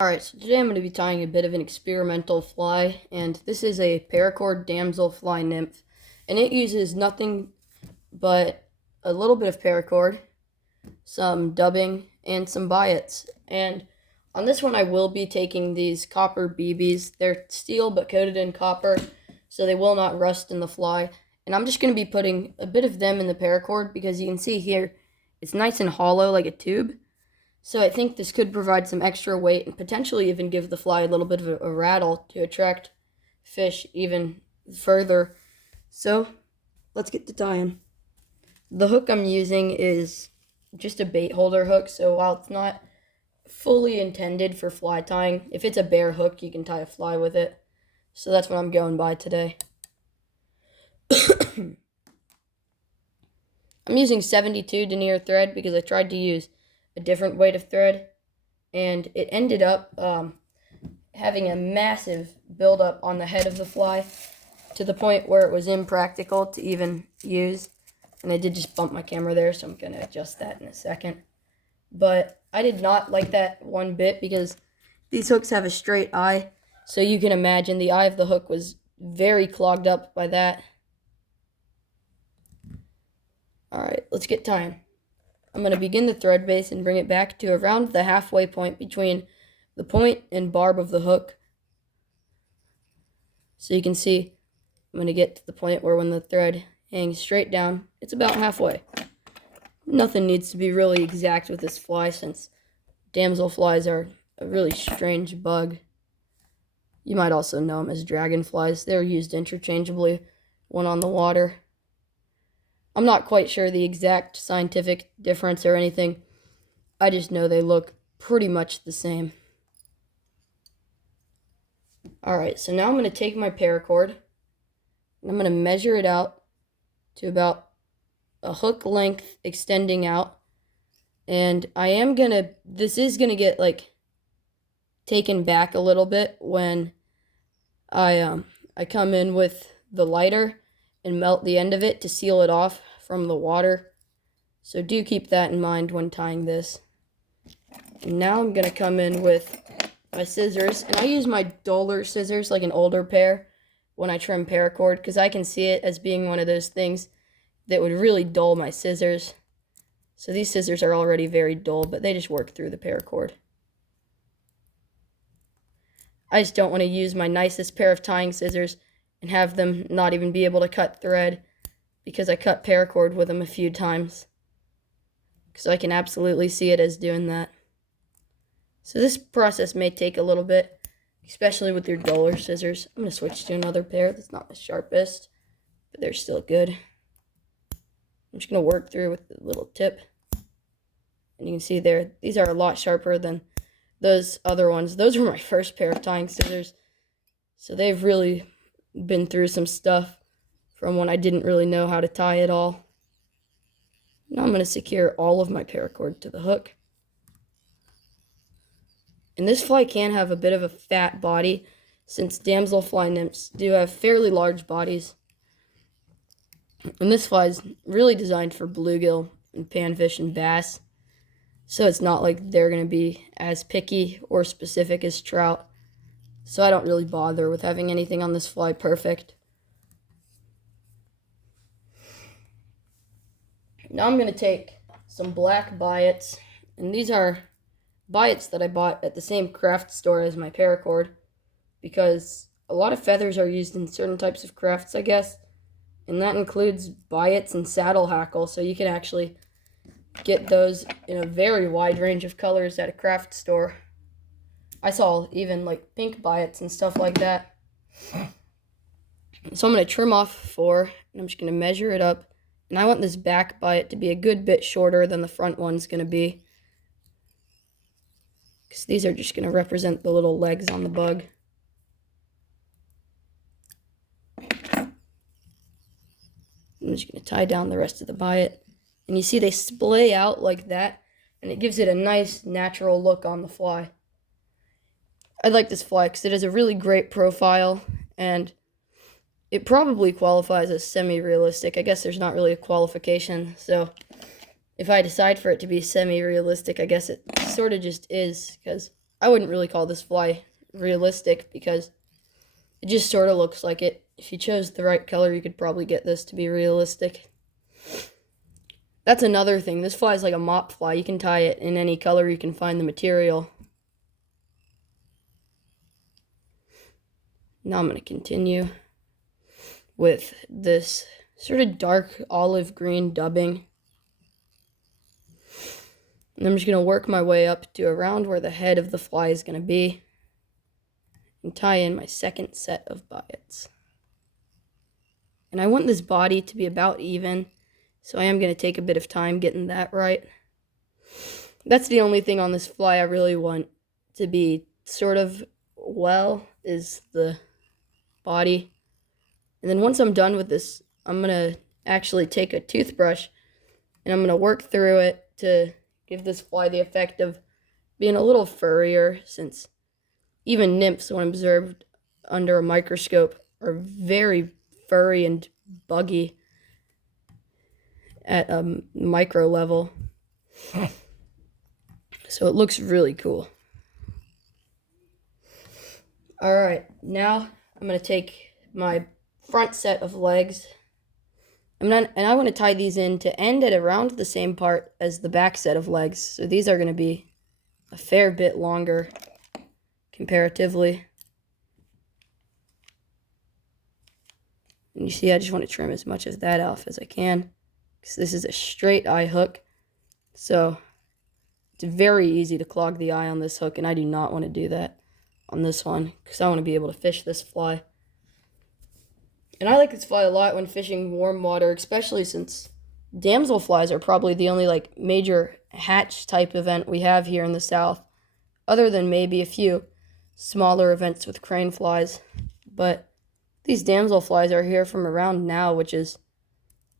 Alright, so today I'm going to be tying a bit of an experimental fly, and this is a Paracord Damselfly Nymph, and it uses nothing but a little bit of paracord, some dubbing, and some biots. And on this one I will be taking these copper BBs. They're steel but coated in copper, so they will not rust in the fly. And I'm just going to be putting a bit of them in the paracord because you can see here it's nice and hollow like a tube. So I think this could provide some extra weight and potentially even give the fly a little bit of a rattle to attract fish even further. So let's get to tying. The hook I'm using is just a bait holder hook, so while it's not fully intended for fly tying, if it's a bare hook, you can tie a fly with it. So that's what I'm going by today. I'm using 72 denier thread because I tried to use a different weight of thread, and it ended up having a massive buildup on the head of the fly to the point where it was impractical to even use. And I did just bump my camera there, so I'm going to adjust that in a second. But I did not like that one bit because these hooks have a straight eye, so you can imagine the eye of the hook was very clogged up by that. Alright, let's get tying. I'm going to begin the thread base and bring it back to around the halfway point between the point and barb of the hook. So you can see I'm going to get to the point where when the thread hangs straight down, it's about halfway. Nothing needs to be really exact with this fly since damselflies are a really strange bug. You might also know them as dragonflies. They're used interchangeably when on the water. I'm not quite sure the exact scientific difference or anything. I just know they look pretty much the same. Alright, so now I'm going to take my paracord and I'm going to measure it out to about a hook length extending out. And this is going to get like taken back a little bit when I come in with the lighter and melt the end of it to seal it off from the water. So do keep that in mind when tying this. And now I'm going to come in with my scissors, and I use my duller scissors, like an older pair, when I trim paracord, because I can see it as being one of those things that would really dull my scissors. So these scissors are already very dull, but they just work through the paracord. I just don't want to use my nicest pair of tying scissors and have them not even be able to cut thread, because I cut paracord with them a few times. Because I can absolutely see it as doing that. So this process may take a little bit, especially with your duller scissors. I'm going to switch to another pair that's not the sharpest, but they're still good. I'm just going to work through with the little tip. And you can see there, these are a lot sharper than those other ones. Those were my first pair of tying scissors. So they've really been through some stuff from when I didn't really know how to tie at all. Now I'm going to secure all of my paracord to the hook. And this fly can have a bit of a fat body, since damselfly nymphs do have fairly large bodies. And this fly is really designed for bluegill and panfish and bass, so it's not like they're going to be as picky or specific as trout. So I don't really bother with having anything on this fly perfect. Now I'm going to take some black biots, and these are biots that I bought at the same craft store as my paracord, because a lot of feathers are used in certain types of crafts, I guess, and that includes biots and saddle hackle, so you can actually get those in a very wide range of colors at a craft store. I saw even like pink biots and stuff like that. So I'm going to trim off 4, and I'm just going to measure it up. And I want this back biot to be a good bit shorter than the front one's going to be, because these are just going to represent the little legs on the bug. I'm just going to tie down the rest of the biot. And you see they splay out like that, and it gives it a nice natural look on the fly. I like this fly because it has a really great profile, and it probably qualifies as semi-realistic. I guess there's not really a qualification, so if I decide for it to be semi-realistic, I guess it sort of just is, because I wouldn't really call this fly realistic because it just sort of looks like it. If you chose the right color, you could probably get this to be realistic. That's another thing. This fly is like a mop fly. You can tie it in any color you can find the material. Now I'm going to continue with this sort of dark olive green dubbing. And I'm just going to work my way up to around where the head of the fly is going to be and tie in my second set of biots. And I want this body to be about even, so I am going to take a bit of time getting that right. That's the only thing on this fly I really want to be sort of well, is the body. And then once I'm done with this, I'm going to actually take a toothbrush and I'm going to work through it to give this fly the effect of being a little furrier, since even nymphs, when observed under a microscope, are very furry and buggy at a micro level. So it looks really cool. Alright, now I'm going to take my front set of legs, and I want to tie these in to end at around the same part as the back set of legs. So these are going to be a fair bit longer comparatively. And you see, I just want to trim as much of that off as I can, because this is a straight eye hook. So it's very easy to clog the eye on this hook, and I do not want to do that on this one, because I want to be able to fish this fly. And I like this fly a lot when fishing warm water, especially since damselflies are probably the only like major hatch type event we have here in the South, other than maybe a few smaller events with crane flies. But these damselflies are here from around now, which is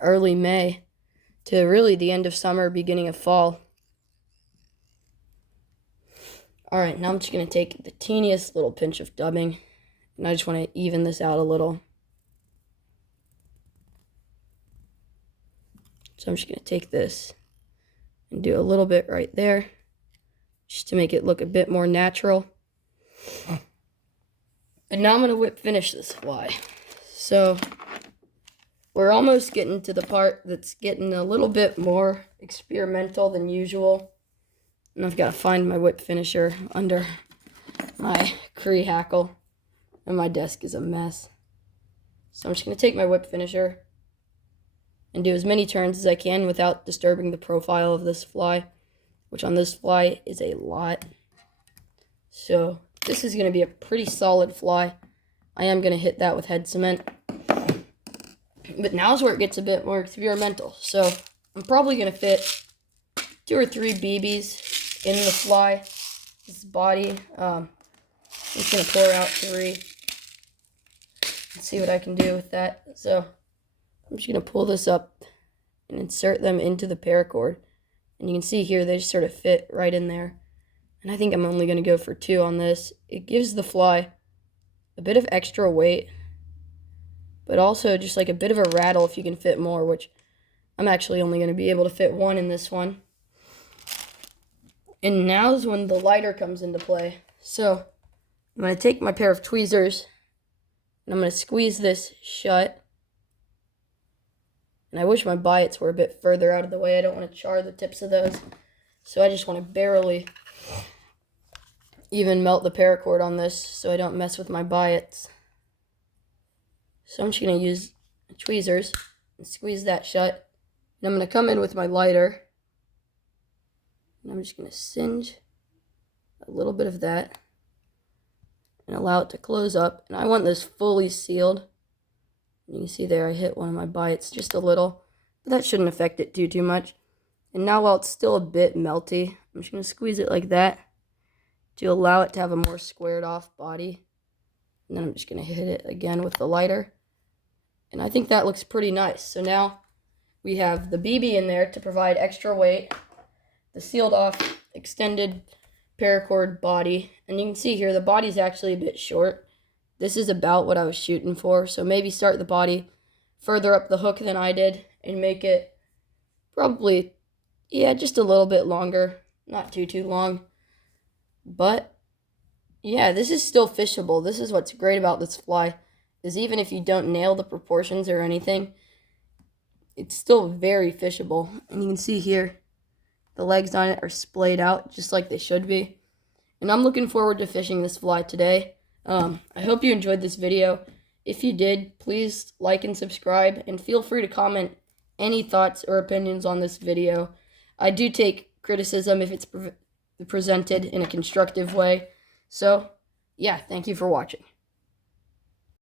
early May, to really the end of summer, beginning of fall. Alright, now I'm just going to take the teeniest little pinch of dubbing, and I just want to even this out a little. So I'm just going to take this and do a little bit right there, just to make it look a bit more natural. And now I'm going to whip finish this fly. So we're almost getting to the part that's getting a little bit more experimental than usual. And I've got to find my whip finisher under my Cree hackle, and my desk is a mess. So I'm just going to take my whip finisher and do as many turns as I can without disturbing the profile of this fly, which on this fly is a lot. So this is going to be a pretty solid fly. I am going to hit that with head cement. But now's where it gets a bit more experimental. So I'm probably going to fit 2 or 3 BBs in the fly, this body. I'm just going to pour out 3 and see what I can do with that. So I'm just going to pull this up and insert them into the paracord. And you can see here they just sort of fit right in there. And I think I'm only going to go for 2 on this. It gives the fly a bit of extra weight, but also just like a bit of a rattle if you can fit more, which I'm actually only going to be able to fit 1 in this one. And now's when the lighter comes into play. So I'm going to take my pair of tweezers and I'm going to squeeze this shut. And I wish my biots were a bit further out of the way. I don't want to char the tips of those. So I just want to barely even melt the paracord on this so I don't mess with my biots. So I'm just going to use tweezers and squeeze that shut. And I'm going to come in with my lighter. And I'm just going to singe a little bit of that and allow it to close up. And I want this fully sealed. You can see there I hit one of my biots just a little, but that shouldn't affect it too much. And now while it's still a bit melty, I'm just going to squeeze it like that to allow it to have a more squared off body. And then I'm just going to hit it again with the lighter. And I think that looks pretty nice. So now we have the BB in there to provide extra weight, the sealed off extended paracord body, and you can see here the body's actually a bit short. This is about what I was shooting for, so maybe start the body further up the hook than I did and make it probably, yeah, just a little bit longer, not too long. But Yeah, this is still fishable. This is what's great about this fly, is even if you don't nail the proportions or anything, it's still very fishable. And you can see here, the legs on it are splayed out just like they should be. And I'm looking forward to fishing this fly today. I hope you enjoyed this video. If you did, please like and subscribe, and feel free to comment any thoughts or opinions on this video. I do take criticism if it's presented in a constructive way. So, yeah, thank you for watching.